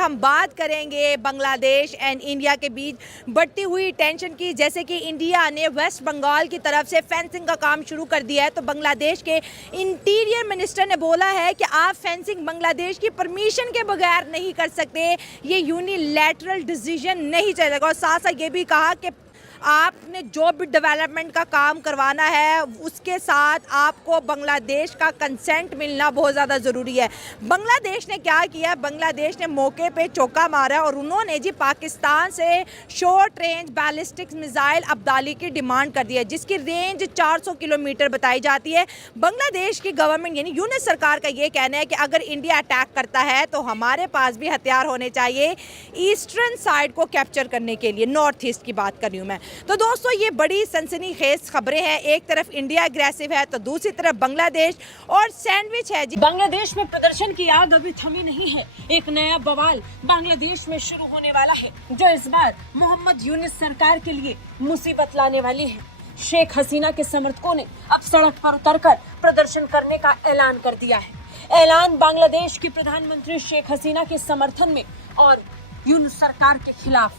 हम बात करेंगे बांग्लादेश एंड इंडिया के बीच बढ़ती हुई टेंशन की। जैसे कि इंडिया ने वेस्ट बंगाल की तरफ से फेंसिंग का काम शुरू कर दिया है, तो बांग्लादेश के इंटीरियर मिनिस्टर ने बोला है कि आप फेंसिंग बांग्लादेश की परमिशन के बगैर नहीं कर सकते, ये यूनिलैटरल डिसीजन नहीं चलेगा। और साथ साथ ये भी कहा कि आपने जो भी डेवलपमेंट का काम करवाना है उसके साथ आपको बांग्लादेश का कंसेंट मिलना बहुत ज़्यादा ज़रूरी है। बांग्लादेश ने क्या किया, बांग्लादेश ने मौके पे चौका मारा और उन्होंने जी पाकिस्तान से short range ballistic missile Abdali की डिमांड कर दी है, जिसकी रेंज 400 किलोमीटर बताई जाती है। बांग्लादेश की गवर्नमेंट यानी यूनिट सरकार का ये कहना है कि अगर इंडिया अटैक करता है तो हमारे पास भी हथियार होने चाहिए ईस्टर्न साइड को कैप्चर करने के लिए। नॉर्थ ईस्ट की बात कर रही हूँ मैं। तो दोस्तों ये बड़ी सनसनीखेज खबरें हैं, एक तरफ इंडिया अग्रेसिव है तो दूसरी तरफ बांग्लादेश और सैंडविच है जी। बांग्लादेश में प्रदर्शन की आग अभी थमी नहीं है। एक नया बवाल बांग्लादेश में शुरू होने वाला है, जो इस बार मोहम्मद यूनिस सरकार के लिए मुसीबत लाने वाली है। शेख हसीना के समर्थकों ने अब सड़क पर उतरकर प्रदर्शन करने का ऐलान कर दिया है। ऐलान बांग्लादेश की प्रधानमंत्री शेख हसीना के समर्थन में और यूनिस सरकार के खिलाफ।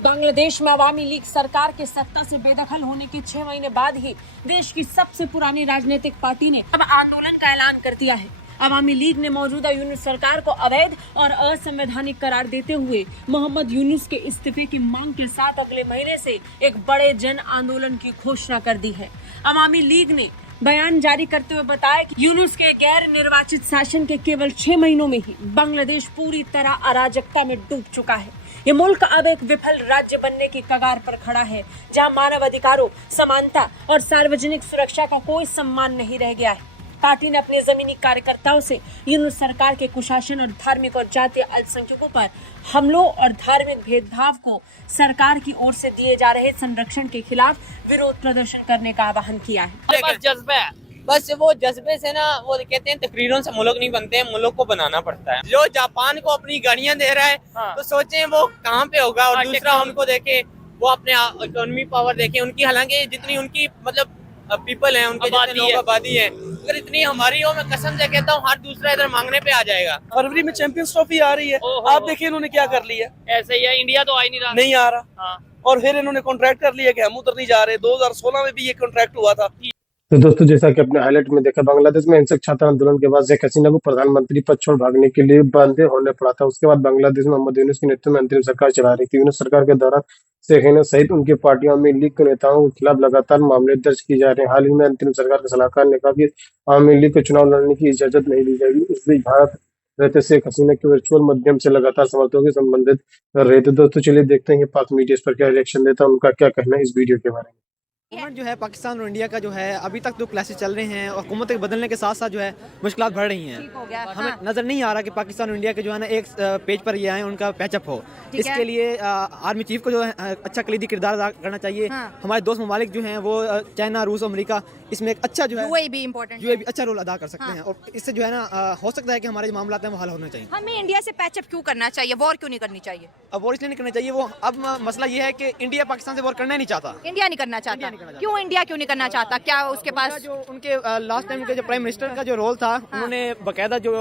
बांग्लादेश में अवामी लीग सरकार के सत्ता से बेदखल होने के 6 महीने बाद ही देश की सबसे पुरानी राजनीतिक पार्टी ने अब आंदोलन का ऐलान कर दिया है। अवामी लीग ने मौजूदा यूनिस सरकार को अवैध और असंवैधानिक करार देते हुए मोहम्मद यूनुस के इस्तीफे की मांग के साथ अगले महीने से एक बड़े जन आंदोलन की घोषणा कर दी है। अवामी लीग ने बयान जारी करते हुए बताया कि यूनुस के गैर निर्वाचित शासन के केवल 6 महीनों में ही बांग्लादेश पूरी तरह अराजकता में डूब चुका है। ये मुल्क अब एक विफल राज्य बनने की कगार पर खड़ा है, जहां मानव अधिकारों, समानता और सार्वजनिक सुरक्षा का कोई सम्मान नहीं रह गया है। पार्टी ने अपने जमीनी कार्यकर्ताओं से यूनुस सरकार के कुशासन और धार्मिक और जातीय अल्पसंख्यकों पर हमलों और धार्मिक भेदभाव को सरकार की ओर से दिए जा रहे संरक्षण के खिलाफ विरोध प्रदर्शन करने का आह्वान किया है। बस वो जज्बे से ना, वो कहते हैं तकरीरों से मुल्क नहीं बनते हैं, मुल्क को बनाना पड़ता है। जो जापान को अपनी गाड़ियां दे रहा है, तो सोचें वो कहाँ पे होगा। और दूसरा उनको देखे, वो अपने इकोनॉमी पावर देखे उनकी, हालांकि जितनी उनकी मतलब पीपल है, उनके जितने लोग आबादी है, अगर इतनी हमारी हो, मैं कसम से कहता हूँ हर दूसरा इधर मांगने पे आ जाएगा। फरवरी में चैंपियंस ट्रॉफी आ रही है, आप देखिए इन्होंने क्या कर लिया। ऐसे ही है, इंडिया तो आ ही नहीं आ रहा। और फिर इन्होंने कॉन्ट्रैक्ट कर लिया कि हम उधर नहीं जा रहे। 2016 में भी ये कॉन्ट्रैक्ट हुआ था। तो दोस्तों, जैसा कि अपने हाईलाइट में देखा, बांग्लादेश में हिंसक छात्र आंदोलन के बाद शेख हसीना को प्रधानमंत्री पद छोड़ भागने के लिए बाध्य होने पड़ा था। उसके बाद बांग्लादेश में मोहम्मद यूनुस के नेतृत्व में अंतरिम सरकार चला रही थी। यूनुस सरकार के दौरान शेख हसीना सहित उनकी पार्टियों में लीग के नेताओं के खिलाफ लगातार मामले दर्ज किए जा रहे हैं। हाल ही में अंतरिम सरकार के सलाहकार ने कहा कि आवामी लीग को चुनाव लड़ने की इजाजत नहीं दी जाएगी। इस बीच भारत रहते शेख हसीना के वर्चुअल माध्यम से लगातार समर्थकों से संबंधित कर रहे थे। दोस्तों चलिए देखते हैं कि पाक मीडिया इस पर क्या रिएक्शन देता है, उनका क्या कहना है इस वीडियो के बारे में। मूवमेंट जो है पाकिस्तान और इंडिया का जो है, अभी तक तो क्लासेस चल रहे हैं और हुकूमत के बदलने के साथ साथ जो है मुश्किलात बढ़ रही हैं। हमें नज़र नहीं आ रहा कि पाकिस्तान और इंडिया के जो है ना एक पेज पर ये आए, उनका पैचअप हो। इसके लिए आर्मी चीफ को जो है अच्छा कलीदी किरदार अदा करना चाहिए। हमारे दोस्त ममालिक जो हैं वो चाइना, रूस, अमेरिका, इसमें एक अच्छा जो है यूएई अच्छा रोल अदा कर सकते हैं। और इससे जो है ना हो सकता है कि हमारे जो मामला हैं वो हल होने चाहिए। हमें इंडिया से पैचअप क्यों करना चाहिए, वॉर क्यों नहीं करनी चाहिए? अब वॉर इसलिए नहीं करना चाहिए, वो अब मसला ये है कि इंडिया पाकिस्तान से वॉर करना ही नहीं चाहता। इंडिया नहीं करना चाहता। क्यों इंडिया क्यों नहीं करना चाहता? क्या उसके पास जो उनके लास्ट टाइम के जो प्राइम मिनिस्टर का जो रोल था, उन्होंने बकायदा जो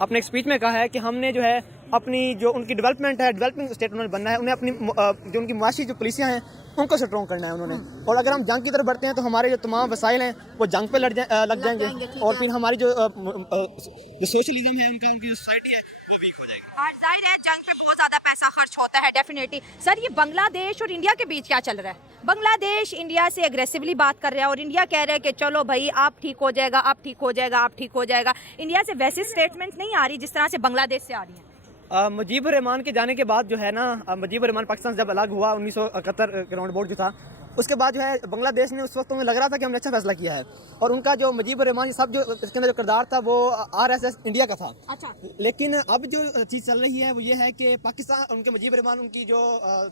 अपने एक स्पीच में कहा है कि हमने जो है अपनी जो उनकी डेवलपमेंट है, डेवलपिंग स्टेट उन्होंने बनना है, उन्हें अपनी जो उनकी मुआशी जो पॉलिसियाँ हैं उनको स्ट्रॉन्ग करना है उन्होंने। और अगर हम जंग की तरफ बढ़ते हैं तो हमारे जो तमाम वसाइल हैं वो जंग पे लग जाएंगे और फिर हमारी जो सोशलिज्म है, उनकी सोसाइटी है वो वीक हो जाएगी। जाहिर है जंग पे बहुत ज्यादा पैसा खर्च होता है डेफिनेटली। सर, ये बांग्लादेश और इंडिया के बीच क्या चल रहा है? बांग्लादेश इंडिया से एग्रेसिवली बात कर रहा है और इंडिया कह रहा है कि चलो भाई आप ठीक हो जाएगा, आप ठीक हो जाएगा, आप ठीक हो जाएगा। इंडिया से वैसे स्टेटमेंट नहीं आ रही जिस तरह से बांग्लादेश से आ रही है। मुजीबुर रहमान के जाने के बाद जो है ना, मुजीबुर रहमान पाकिस्तान से जब अलग हुआ 1971 के राउंड बोर्ड जो था, उसके बाद जो है बांग्लादेश ने उस वक्त में लग रहा था कि हमने अच्छा फैसला किया है। और उनका जो मुजीबुर रहमान सब जो इसके अंदर जो किरदार था वो आरएसएस इंडिया का था। अच्छा। लेकिन अब जो चीज़ चल रही है वो ये है कि पाकिस्तान, उनके मुजीबुर रहमान, उनकी जो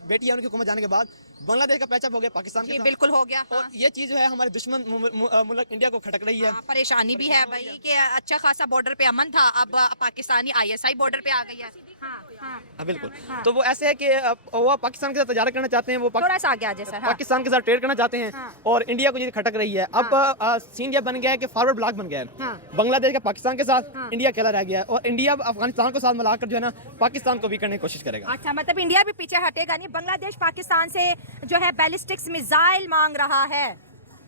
बेटी है, उनकी हुकूमत जाने के बाद बांग्लादेश का पैचअप हो गया पाकिस्तान के साथ। बिल्कुल हो गया। और ये चीज़ जो है हमारे दुश्मन मुल्क इंडिया को खटक रही है। परेशानी भी है भाई कि अच्छा खासा बॉर्डर पे अमन था, अब पाकिस्तानी ISI बॉर्डर पे आ गई है। बिल्कुल। तो वो ऐसे है कि वो पाकिस्तान के साथ तजारत करना चाहते हैं, वो थोड़ा सा आगे आ जाए सर। पाकिस्तान के साथ ट्रेड करना चाहते हैं और इंडिया को ये खटक रही है। अब सीन ये बन गया है कि फॉरवर्ड ब्लॉक बन गया है, बांग्लादेश का पाकिस्तान के साथ, इंडिया अकेला रह गया है और इंडिया अफगानिस्तान को साथ मिलाकर जो है ना पाकिस्तान को भी करने की कोशिश करेगा। अच्छा, मतलब इंडिया भी पीछे हटेगा नहीं। बांग्लादेश पाकिस्तान से जो है बैलिस्टिक्स मिसाइल मांग रहा है,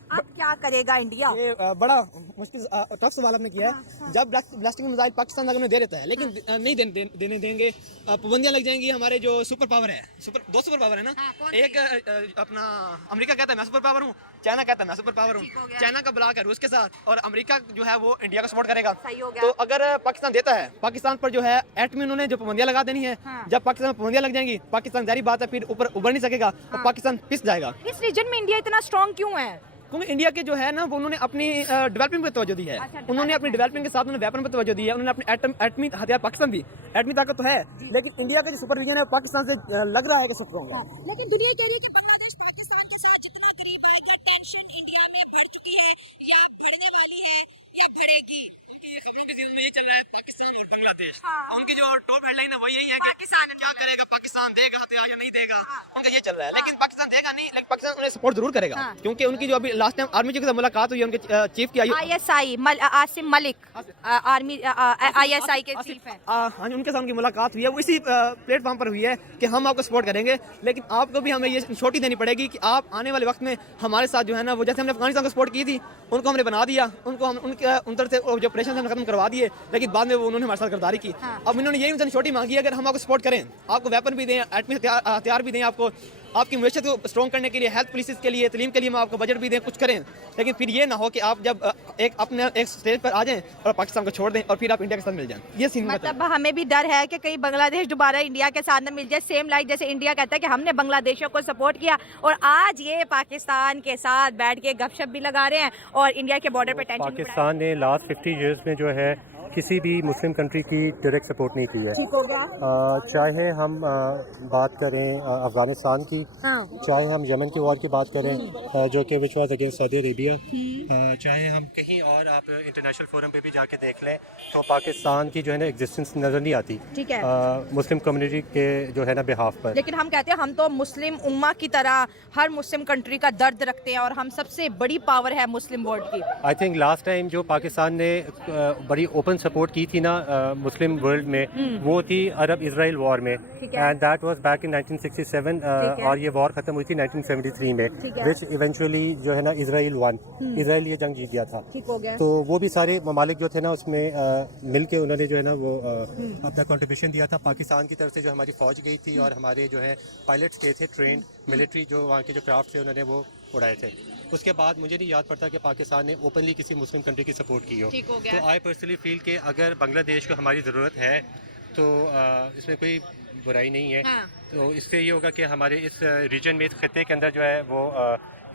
अब क्या करेगा इंडिया? ये बड़ा मुश्किल टफ सवाल आपने किया है। जब ब्लास्टिंग मिसाइल पाकिस्तान अगर उन्हें दे देता है, लेकिन नहीं देने देंगे, पाबंदियां लग जाएंगी। हमारे जो सुपर पावर है, दो सुपर पावर है ना, एक अपना अमेरिका कहता है मैं सुपर पावर हूँ, चाइना कहता है मैं सुपर पावर हूँ। चाइना का ब्लॉक है रूस के साथ और अमेरिका जो है वो इंडिया का सपोर्ट करेगा। तो अगर पाकिस्तान देता है, पाकिस्तान पर जो है एटमी उन्होंने जो पाबंदियां लगा देनी है, जब पाकिस्तान में पाबंदियां लग जाएंगी, पाकिस्तान जारी बात है फिर ऊपर उभर नहीं सकेगा और पाकिस्तान पिस जाएगा। इस रीजन में इंडिया इतना स्ट्रॉन्ग क्यों है? क्योंकि इंडिया के जो है ना वो उन्होंने अपनी डेवलपिंग पे तवज्जो दी है। उन्होंने अपनी डेवलपिंग के साथ उन्होंने वेपन पे तवज्जो दी है। उन्होंने अपने एटमी हथियार, पाकिस्तान भी एटमी ताकत तो है, लेकिन इंडिया का जो सुपर रीजन है पाकिस्तान से लग रहा है कि स्ट्रॉन्ग है। लेकिन दुनिया कह रही है कि बांग्लादेश पाकिस्तान के साथ जितना करीब आएगा, टेंशन इंडिया में बढ़ चुकी है या बढ़ने वाली है या बढ़ेगी। उनकी खबरों के जीवन में ये चल रहा है पाकिस्तान और बांग्लादेश। उनकी जो टॉप हेडलाइन है वो यही है कि पाकिस्तान क्या करेगा, पाकिस्तान देगा हथियार या नहीं देगा, उनका ये चल रहा है। लेकिन पाकिस्तान देगा नहीं, लेकिन पाकिस्तान उन्हें सपोर्ट जरूर करेगा, क्योंकि उनकी जो अभी लास्ट टाइम आर्मी चीफ के साथ मुलाकात हुई है, उनके चीफ की ISI Asim Malik army ISI के चीफ है। हाँ जी, उनके साथ उनकी मुलाकात हुई है। वो इसी प्लेटफॉर्म पर हुई है कि हम आपको सपोर्ट करेंगे, लेकिन आपको भी हमें ये छोटी देनी पड़ेगी कि आप आने वाले वक्त में हमारे साथ जो है ना, वो जैसे हमने अफगानिस्तान को सपोर्ट की थी, उनको हमने बना दिया, उनको हम उनके उनतर से जो ऑपरेशन हमने खत्म करवा दिए, लेकिन बाद में वो उन्होंने हमारे साथ गद्दारी की। अब इन्होंने यही उनसे छोटी मांगी है, अगर हम आपको सपोर्ट करें, आपको वेपन भी दें, एटमी हथियार भी दें, आपको आपकी मैशत को स्ट्रॉन्ग करने के लिए, हेल्थ पॉलिसीज के लिए, तलीम के लिए हम आपको बजट भी दें, कुछ करें, लेकिन फिर ये ना हो कि आप जब एक स्टेज पर आ जाएं और पाकिस्तान को छोड़ दें और फिर आप इंडिया के साथ मिल जाएं। ये सीन मतलब हमें भी डर है कि कहीं बांग्लादेश दोबारा इंडिया के साथ न मिल जाए। सेम लाइक जैसे इंडिया कहता है कि हमने बांग्लादेशियों को सपोर्ट किया और आज ये पाकिस्तान के साथ बैठ के गपशप भी लगा रहे हैं और इंडिया के बॉर्डर पे टेंशन। पाकिस्तान ने लास्ट 50 इयर्स में जो है किसी भी मुस्लिम कंट्री की डायरेक्ट सपोर्ट नहीं की है। ठीक हो गया। चाहे हम बात करें अफ़गानिस्तान की, चाहे हम यमन की वॉर की बात करें जो कि which was against Saudi Arabia, चाहे हम कहीं और आप इंटरनेशनल फोरम पे भी जाके देख लें तो पाकिस्तान की जो है ना एग्जिस्टेंस नज़र नहीं आती। ठीक है। मुस्लिम कम्युनिटी के जो है ना बिहाफ पर। लेकिन हम कहते हैं हम तो मुस्लिम उम्मा की तरह हर मुस्लिम कंट्री का दर्द रखते हैं और हम सबसे बड़ी पावर है मुस्लिम वर्ल्ड की। आई थिंक लास्ट टाइम जो पाकिस्तान ने बड़ी ओपन सपोर्ट की थी ना मुस्लिम वर्ल्ड में, वो थी अरब इजराइल वॉर में, and that was back in 1967 और ये वॉर खत्म हुई थी 1973 में, विच इवेंचुअली जो है ना इजराइल वन, इजराइल ये जंग जीत गया था। ठीक हो गया। तो वो भी सारे ममालिक जो थे ना उसमें मिल के उन्होंने जो है ना वो अपना कंट्रीब्यूशन दिया था। पाकिस्तान की तरफ से जो हमारी फौज गई थी और हमारे जो है पायलट्स गए थे, ट्रेंड मिलिट्री जो वहाँ के जो क्राफ्ट थे उन्होंने वो उड़ाए थे। उसके बाद मुझे नहीं याद पड़ता कि पाकिस्तान ने ओपनली किसी मुस्लिम कंट्री की सपोर्ट की हो। तो आई पर्सनली फील कि अगर बांग्लादेश को हमारी ज़रूरत है तो इसमें कोई बुराई नहीं है। तो इससे ये होगा कि हमारे इस रीजन में, इस खत्ते के अंदर जो है वो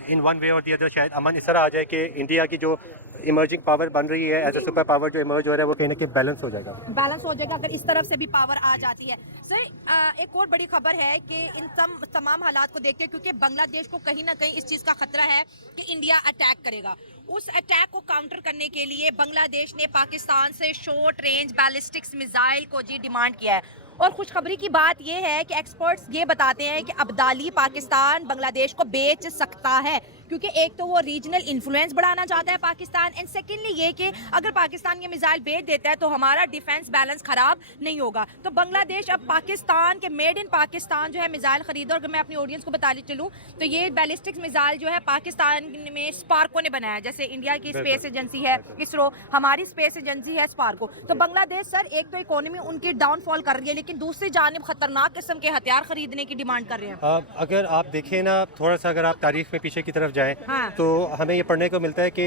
इन वन वे और दी अदर शायद अमन इस तरह आ जाए कि इंडिया की जो इमर्जिंग पावर बन रही है एज ए सुपर पावर जो इमर्ज हो रहा है वो कहीं ना कहीं बैलेंस हो जाएगा। बैलेंस हो जाएगा अगर इस तरफ से भी पावर आ जाती है। सर एक और बड़ी खबर है कि इन तमाम हालात को देखते, क्योंकि बांग्लादेश को कहीं ना कहीं इस चीज़ का खतरा है कि इंडिया अटैक करेगा, उस अटैक को काउंटर करने के लिए बांग्लादेश ने पाकिस्तान से शॉर्ट रेंज बैलिस्टिक्स मिसाइल को जी डिमांड किया है। और खुशखबरी की बात यह है कि एक्सपर्ट्स ये बताते हैं कि अब्दाली पाकिस्तान बांग्लादेश को बेच सकता है, क्योंकि एक तो वो रीजनल इन्फ्लुएंस बढ़ाना चाहता है पाकिस्तान, एंड सेकेंडली ये कि अगर पाकिस्तान ये मिसाइल बेच देता है तो हमारा डिफेंस बैलेंस खराब नहीं होगा। तो बांग्लादेश अब पाकिस्तान के मेड इन पाकिस्तान जो है मिसाइल खरीदा। और अगर मैं अपनी ऑडियंस को बताने चलूँ तो ये बैलिस्टिक मिसाइल जो है पाकिस्तान में स्पार्को ने बनाया, जैसे इंडिया की स्पेस एजेंसी है इसरो, हमारी स्पेस एजेंसी है स्पार्को। तो बांग्लादेश सर एक तो इकोनॉमी उनकी डाउनफॉल कर रही है, लेकिन दूसरी जानिब खतरनाक किस्म के हथियार खरीदने की डिमांड कर रहे हैं। अगर आप देखें ना थोड़ा सा, अगर आप तारीख में पीछे की तरफ जाएं तो हमें ये पढ़ने को मिलता है कि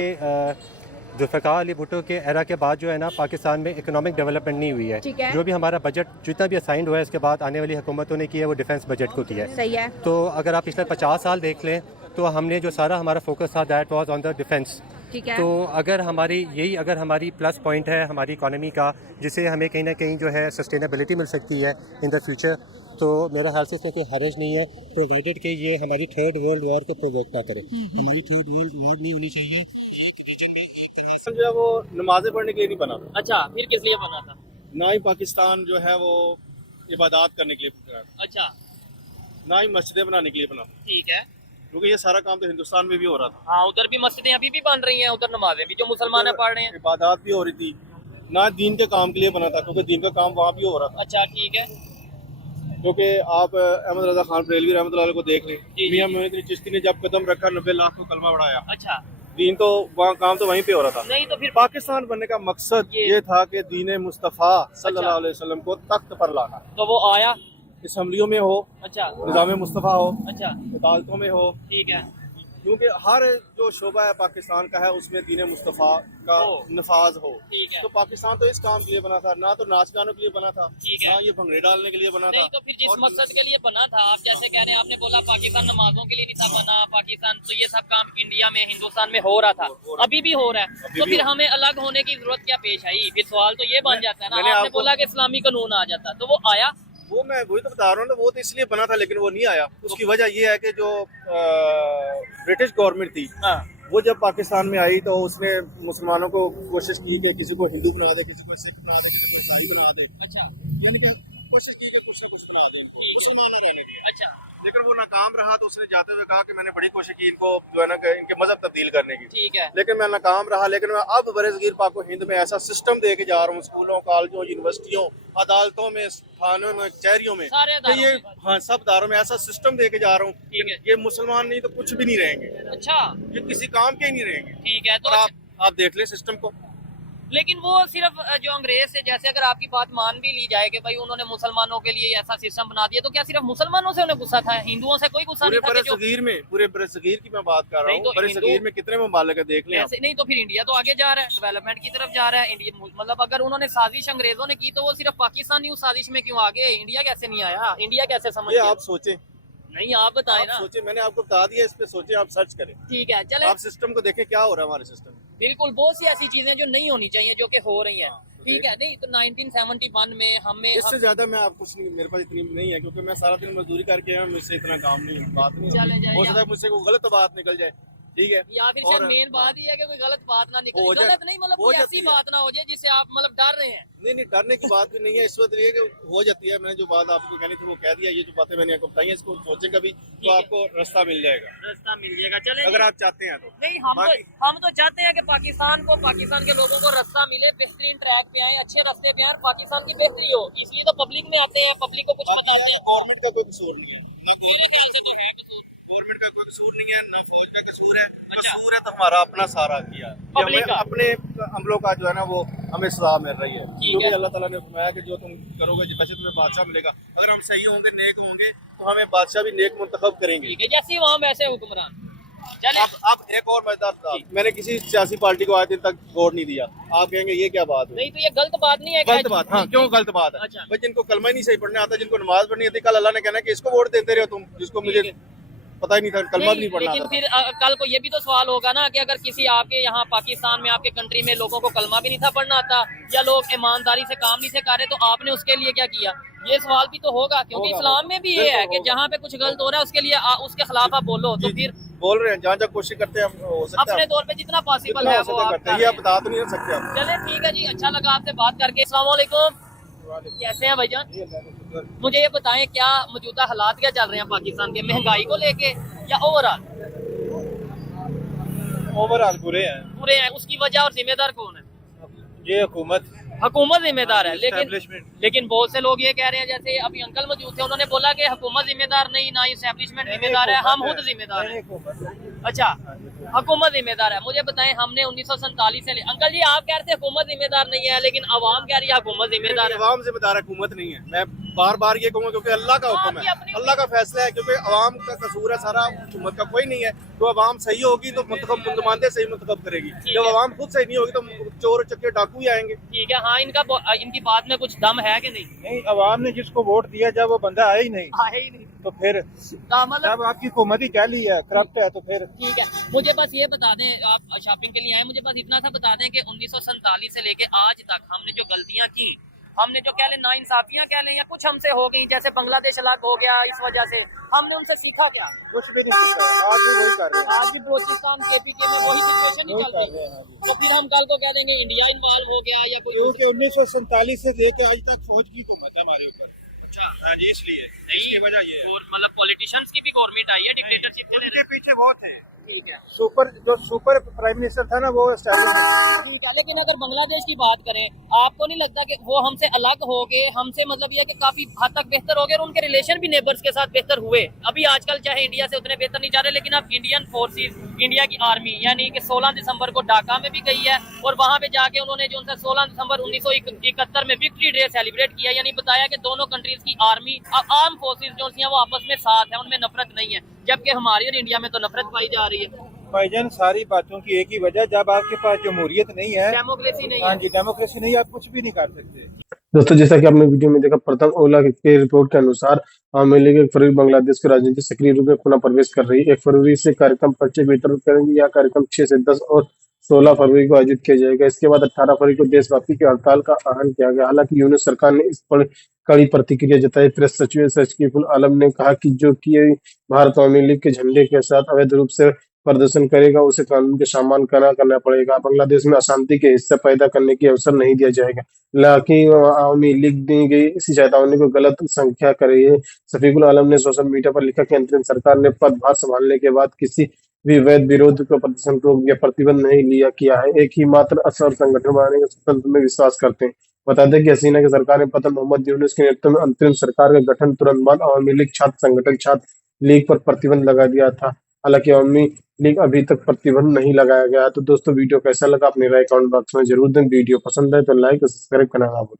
जुल्फ़िकार अली भुट्टो के एरा के बाद जो है ना पाकिस्तान में इकोनॉमिक डेवलपमेंट नहीं हुई है। जो भी हमारा बजट जितना भी असाइंड हुआ है इसके बाद आने वाली हुकूमतों ने किया है वो डिफेंस बजट को किया है। सही है। तो अगर आप पिछले 50 साल देख लें तो हमने जो सारा हमारा फोकस था that was on the defence. तो अगर हमारी प्लस पॉइंट है हमारी इकोनॉमी का, जिससे हमें कहीं ना कहीं जो है सस्टेनेबिलिटी मिल सकती है इन द फ्यूचर, तो मेरा ख्याल से इसमें कोई हर्ज नहीं है, प्रोवाइडेड कि ये हमारी थर्ड वर्ल्ड वॉर को प्रोवोक ना करे। हमारी थर्ड वर्ल्ड वॉर नहीं होनी चाहिए। जो है वो नमाजें पढ़ने के लिए नहीं बना था। अच्छा, फिर किस लिए बना था? ना ही पाकिस्तान जो है वो इबादत करने के लिए बना, अच्छा ना ही मस्जिदें बनाने के लिए बना, ठीक है। क्योंकि ये सारा काम तो हिंदुस्तान में भी हो रहा था। हाँ उधर भी मस्जिदें अभी भी बन रही हैं, उधर नमाजें भी जो मुसलमान पढ़ रहे हैं। इबादत भी हो रही थी, ना दीन के काम के लिए बना था, क्योंकि दीन का काम वहाँ भी हो रहा था। अच्छा ठीक है। क्योंकि आप अहमद रजा खान बरेलवी रहमतुल्लाह को देख जी, लें, मियां मोहम्मद चिश्ती ने जब कदम रखा 90 लाख को कलमा बढ़ाया, अच्छा दीन तो वहाँ काम तो वहीं पे हो रहा था। नहीं तो फिर पाकिस्तान बनने का मकसद ये था कि दीन मुस्तफ़ा सल्लल्लाहु अलैहि वसल्लम को तख्त पर लाना, तो वो आया। असम्बलियों में हो, अच्छा निज़ाम मुस्तफ़ा हो, अच्छा अदालतों में हो, ठीक है। क्योंकि हर जो शोबा है पाकिस्तान का है उसमें दीन मुस्तफ़ा का हो। नफाज हो। ठीक है। तो पाकिस्तान तो इस काम के लिए बना था, ना तो नाच गानों के लिए बना था, ठीक है। ना ये भंगड़े डालने के लिए बना नहीं था। तो फिर जिस और मकसद के लिए बना था, आप जैसे कह रहे हैं, आपने बोला पाकिस्तान नमाजों के लिए नहीं था बना, पाकिस्तान तो ये सब काम इंडिया में हिंदुस्तान में हो रहा था, अभी भी हो रहा है। अभी तो भी फिर हो। हमें अलग होने की जरूरत क्या पेश आई? फिर सवाल तो ये बन जाता है ना। मैंने आपने आपको- बोला कि इस्लामी कानून आ जाता, तो वो आया। वो मैं वही तो बता रहा हूँ ना, वो तो इसलिए बना था लेकिन वो नहीं आया। उसकी वजह ये है कि जो ब्रिटिश गवर्नमेंट थी वो जब पाकिस्तान में आई तो उसने मुसलमानों को कोशिश की कि किसी को हिंदू बना दे, किसी को सिख बना दे, किसी को ईसाई बना दे, अच्छा यानी कि कोशिश की कि कुछ ना कुछ बना दे इनको, मुसलमान ना रहने दिया। अच्छा लेकिन वो नाकाम रहा तो उसने जाते हुए कहा कि मैंने बड़ी कोशिश की इनको जो है ना कि इनके मजहब तब्दील करने की, ठीक है। लेकिन मैं नाकाम रहा। लेकिन मैं अब बरसगीर पाको हिंद में ऐसा सिस्टम दे के जा रहा हूँ, स्कूलों, कॉलेजों, यूनिवर्सिटियों, अदालतों में, थानों में, कचहरियों में, सारे कि अदालतों ये में। हाँ सब दारों में ऐसा सिस्टम दे के जा रहा हूँ ठीक है। कि ये मुसलमान नहीं तो कुछ भी नहीं रहेंगे, अच्छा ये किसी काम के ही नहीं रहेंगे। ठीक है। तो और आप देख लें सिस्टम को। लेकिन वो सिर्फ जो अंग्रेज से, जैसे अगर आपकी बात मान भी ली जाए कि भाई उन्होंने मुसलमानों के लिए ऐसा सिस्टम बना दिया, तो क्या सिर्फ मुसलमानों से उन्हें गुस्सा था, हिंदुओं से कोई गुस्सा पूरे नहीं था? कि जो बरसगीर में, पूरे बरसगीर की मैं बात कर रहा नहीं हूँ, तो बरसगीर हिंदू- में कितने ममालिक है देख लें आप। ऐसे नहीं तो फिर इंडिया तो आगे जा रहा है, डेवलपमेंट की तरफ जा रहा है इंडिया। मतलब अगर उन्होंने साजिश अंग्रेजों ने की तो वो सिर्फ पाकिस्तान ही उस साजिश में क्यों आ गए? इंडिया कैसे नहीं आया? इंडिया कैसे समझ ये गया? आप सोचें, नहीं आप बताएं आप ना। सोचें, मैंने आपको बता दिया, इस पे सोचें, आप सर्च करें, ठीक है चले। आप सिस्टम को देखें क्या हो रहा है हमारे सिस्टम में। बिल्कुल बहुत सी ऐसी चीजें जो नहीं होनी चाहिए जो कि हो रही हैं। तो ठीक है। नहीं तो 1971 में हमें इससे ज्यादा मैं आप कुछ नहीं, मेरे पास इतनी नहीं है, क्योंकि मैं सारा दिन मजदूरी करके आया हूं, मुझसे इतना काम नहीं, बात नहीं चले होती। जाए हो या- सकता है मुझसे कोई गलत बात निकल जाए, ठीक है, या फिर शायद मेन बात ही है कि कोई गलत बात ना हो निकले। जाए- गलत नहीं मतलब हो कोई जाती ऐसी है। बात ना हो जाए जिससे आप मतलब डर रहे हैं। नहीं डरने की बात भी नहीं है, इस वक्त ये कि हो जाती है। मैंने जो बात आपको कहनी थी वो कह दिया, ये जो बातें मैंने आपको बताई हैं, इसको सोचें कभी तो है। आपको रास्ता मिल जाएगा, रास्ता मिल जाएगा। चले अगर आप चाहते हैं तो। नहीं बाकी- हम तो चाहते हैं कि पाकिस्तान के लोगों को रास्ता मिले, बेहतरीन ट्रैक पे आए, अच्छे रास्ते पे आए, पाकिस्तान की बेहतरी हो। इसलिए तो पब्लिक में आते हैं, पब्लिक को कुछ बताते हैं। गवर्नमेंट का कोई कसूर नहीं है, मेरे ख्याल से तो है कसूर। गवर्नमेंट का कोई कसूर नहीं है, ना फौज का कसूर है। कसूर है तो हमारा अपना सारा किया, कि पब्लिक हमें का। अपने अमलों का जो है ना वो हमें सजा मिल रही है, ठीक क्योंकि है। अल्लाह ताला ने फरमाया कि जो तुम करोगे वैसे तुम्हें बादशाह मिलेगा। अगर हम सही होंगे, नेक होंगे, तो हमें बादशाह भी नेक मुंतखब करेंगे। ठीक है। जैसे वहाँ वैसे हुक्मरान। चले अब एक और मजेदार बात, मैंने किसी सियासी पार्टी को आज दिन तक वोट नहीं दिया। आप कहेंगे ये क्या बात है? नहीं तो ये गलत बात नहीं है। गलत बात, हाँ क्यों गलत बात है? अच्छा। भाई जिनको कलमा ही नहीं सही पढ़ने आता, जिनको नमाज पढ़नी आती, कल अल्लाह ने कहना कि इसको वोट देते रहे हो तुम, जिसको मुझे ठीक पता ही नहीं था, कलमा भी नहीं पढ़ना लेकिन आता। फिर कल को ये भी तो सवाल होगा ना कि अगर किसी आपके यहाँ पाकिस्तान में, आपके कंट्री में लोगों को कलमा भी नहीं था पढ़ना आता, या लोग ईमानदारी से काम नहीं थे कर रहे, तो आपने उसके लिए क्या किया? ये सवाल भी तो होगा, क्योंकि होगा, इस्लाम में भी ये है कि जहाँ पे कुछ गलत हो रहा है उसके लिए उसके खिलाफ आप बोलो। तो फिर बोल रहे हैं, जहाँ जहाँ कोशिश करते हैं हम, हो सकता अपने है तौर पे जितना पॉसिबल जितना है हो वो सकता आप करते हैं, कर ये रहे आप बता तो नहीं सकते आप। हैं। चले ठीक है जी, अच्छा लगा आपसे बात करके। अस्सलाम वालेकुम, कैसे हैं भाईजान? मुझे ये बताएं क्या मौजूदा हालात क्या चल रहे हैं पाकिस्तान के, महंगाई को लेके या ओवरऑल? ओवरऑल बुरे हैं पूरे हैं। उसकी वजह और जिम्मेदार कौन है? ये हुकूमत, हुकूमत जिम्मेदार है। Establishment। लेकिन बहुत से लोग ये कह रहे हैं, जैसे अभी अंकल मौजूद थे, उन्होंने बोला कि हुकूमत जिम्मेदार नहीं, ना एस्टेब्लिशमेंट जिम्मेदार है, हम खुद जिम्मेदार हैं। अच्छा, हुकूमत जिम्मेदार है। मुझे बताएं, हमने 1947 से अंकल जी आप कह रहे थे हुकूमत जिम्मेदार नहीं है, लेकिन आवाम कह रही है हुकूमत जिम्मेदार है। अवाम जिम्मेदार है, हुकूमत नहीं है। मैं बार बार ये कहूँगा क्योंकि अल्लाह का हुक्म आपकी है, अपनी- अल्लाह का फैसला है, क्योंकि अवाम का कसूर है सारा, हुकूमत का कोई नहीं है। तो अवाम सही होगी तो नुमाइंदे सही मुंतखब करेगी, जब अवाम खुद सही नहीं होगी तो चोर चक्के डाकू ही आएंगे। ठीक है। हाँ, इनकी बात में कुछ दम है कि नहीं? नहीं, अवाम ने जिसको वोट दिया जब वो बंदा आया ही नहीं, है ही नहीं। तो फिर मतलब जब आपकी हुकूमत ही जाली है, करप्ट है, तो फिर ठीक है। मुझे बस ये बता दें, आप शॉपिंग के लिए आए, मुझे बस इतना सा बता दें कि 1947 से लेके आज तक हमने जो गलतियां की, हमने जो कह लें नाइंसाफियां कह लें, या कुछ हमसे हो गई, जैसे बांग्लादेश अलग हो गया, इस वजह से हमने उनसे सीखा क्या? कुछ भी नहीं सीखा। आज भी वही कर रहे हैं, आज भी बलोचिस्तान केपीके में वही सिचुएशन ही वही चल कर रही रहे है। हैं हाँ जी। तो फिर हम कल को कह देंगे इंडिया इन्वॉल्व हो गया या कोई क्योंकि 1947 से लेके आज तक फौज की हुकूमत है हमारे ऊपर। हाँ जी, इसलिए इसकी वजह ये है। और मतलब पॉलिटिशियंस की भी गवर्नमेंट आई है, डिक्टेटरशिप उनके पीछे वो थे। सुपर प्राइम मिनिस्टर था ना, वो एस्टैब्लिश। ठीक है, लेकिन अगर बांग्लादेश की बात करें, आपको नहीं लगता कि वो हमसे अलग हो गए, हमसे मतलब ये कि काफी हद तक बेहतर हो गए और उनके रिलेशन भी नेबर्स के साथ बेहतर हुए? अभी आजकल चाहे इंडिया से उतने बेहतर नहीं जा रहे, लेकिन अब इंडियन फोर्सेस, इंडिया की आर्मी यानी कि 16 दिसंबर को ढाका में भी गई है और वहां पे जाके उन्होंने जो उनसे 16 दिसंबर 1971 में विक्ट्री डे सेलिब्रेट किया, यानी बताया कि दोनों कंट्रीज की आर्मी आर्म फोर्सेस जो हैं वो आपस में साथ है, उनमें नफरत नहीं है, जबकि हमारी और इंडिया में तो नफरत पाई जा रही है। भाईजान, सारी बातों की एक ही वजह, जब आपके पास जमहूरियत नहीं है, डेमोक्रेसी नहीं हाँ है। जी, डेमोक्रेसी नहीं, आप कुछ भी नहीं कर सकते। दोस्तों, जैसा कि आपने वीडियो में देखा, प्रथम ओला की रिपोर्ट के अनुसार आवामी लीग 1 फरवरी बांग्लादेश की राजनीति सक्रिय रूप में पुनः प्रवेश कर रही है। 1 फरवरी से कार्यक्रम पर्चे वितरण करेंगे। यह कार्यक्रम 6 से 10 और 16 फरवरी को आयोजित किया जाएगा। इसके बाद 18 फरवरी को देशव्यापी की हड़ताल का आह्वान किया गया। हालांकि यूनुस सरकार ने इस पर कड़ी प्रतिक्रिया जताई। प्रेस सचिव शकीबुल आलम ने कहा कि जो कि भारत आवामी लीग के झंडे के साथ अवैध रूप से प्रदर्शन करेगा, उसे कानून के सामना करना पड़ेगा। बांग्लादेश में अशांति के हिस्सा पैदा करने की अवसर नहीं दिया जाएगा। हालांकि आवामी लीग दी गई इसी चेतावनी को गलत संख्या कर रही है। शफीकुल आलम ने सोशल मीडिया पर लिखा कि अंतरिम सरकार ने पदभार संभालने के बाद किसी भी वैध विरोध को प्रदर्शन को या प्रतिबंध नहीं लिया किया है। एक ही मात्र असर संगठन बनाने के स्वतंत्र में विश्वास करते हैं। बता दें कि हसीना की सरकार में पतन मोहम्मद यूनुस के नेतृत्व में अंतरिम सरकार का गठन तुरंत बाद आवामी लीग छात्र संगठन छात्र लीग पर प्रतिबंध लगा दिया था। हालांकि आवामी लीग अभी तक प्रतिबंध नहीं लगाया गया। तो दोस्तों, वीडियो कैसा लगा अपनी राय कमेंट बॉक्स में जरूर दें। वीडियो पसंद है तो लाइक और सब्सक्राइब करना ना भूलें।